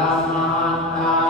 ปัตตา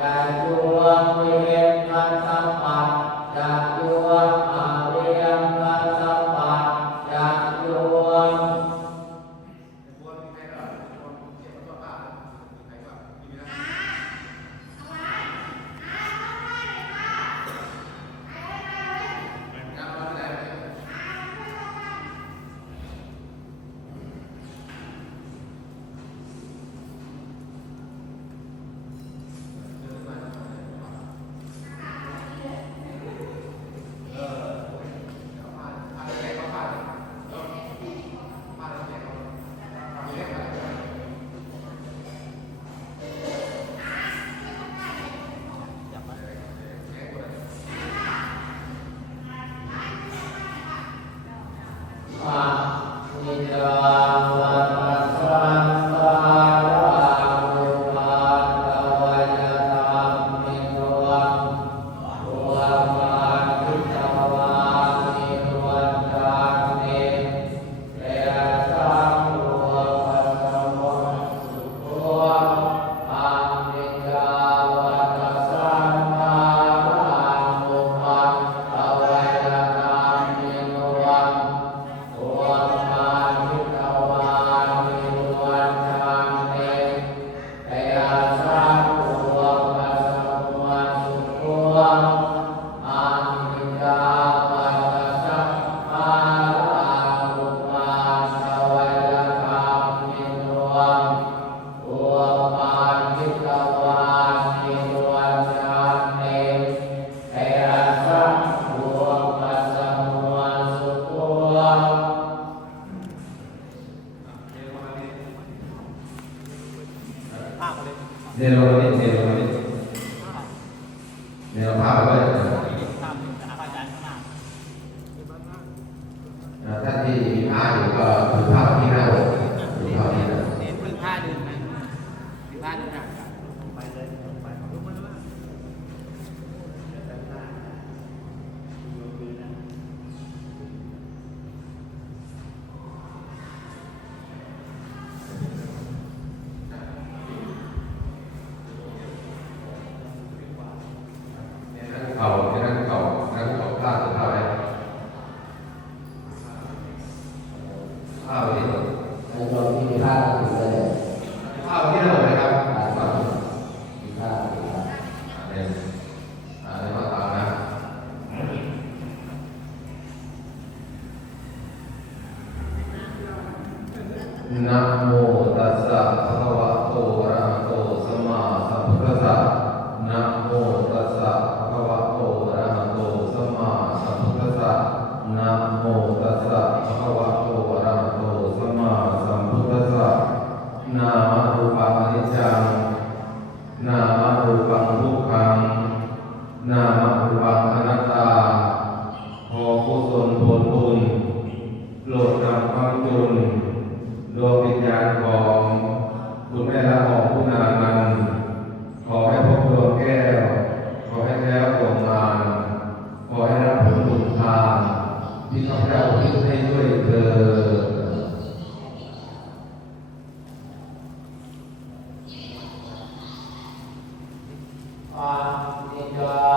จะยวงเวียนกัสสะปัดจะยวงอาเวียนกัสสะปัดจะยวงนิจาวัฏสังสารานุภาตวัยธรรมมิโนโวปาทิตวานิโนจันเนเตสังโฆปัสสะโมสุโขอานิจาวัฏสังสารานุภาตวัยธรรมมิโนโวปาทิตวานิโนจันเนเตสังโฆปัสสะโมสุโขอานิจจาวัฏสังสารานุภาตวัยธรรมมิโนโวปาทิตวานิโนจันเนเตสังโฆปัสสะโมสุโขเนรมิตเนรภาพไว้ท่านที่มีผ้าอยู่ก็ถือผ้าที่หน้าอกถือผ้าที่หน้าอก ถือผ้าดึงนะถือผ้าดึงนะไปเลยไปลงมาเลยนั่งเข่าผ้าถือผ้าไว้ผ้าไว้ที่หน้าอก ในโลกที่มีผ้าถือเลย ผ้าไว้ที่หน้าอกนะครับ มีผ้าถือ เนี่ยเดี๋ยวมาตามนะนะโมตัสสะภะคะวะโตอะระหะโตสัมมาสัมพุทธัสสะนะโมตัสสะภะคะวะโตอะระหะโตสัมมาสัมพุทธัสสะนะโมตัสสะภะคะวะโตอะระหะโตสัมมาสัมพุทธัสสะนามรูปังอนิจจังนามรูปังทุกขังนามรูปังอนัตตาขอกุศลผลบุญโปรดนำความจุนดวงวิญญาณของคุณแม่ละอองคุณานันท์ขอให้พบดวงแก้วขอให้แก้วดวงมารขอให้รับผลบุญทานที่ข้าพเจ้าอุทิศให้ด้วยเถิด อานิจจา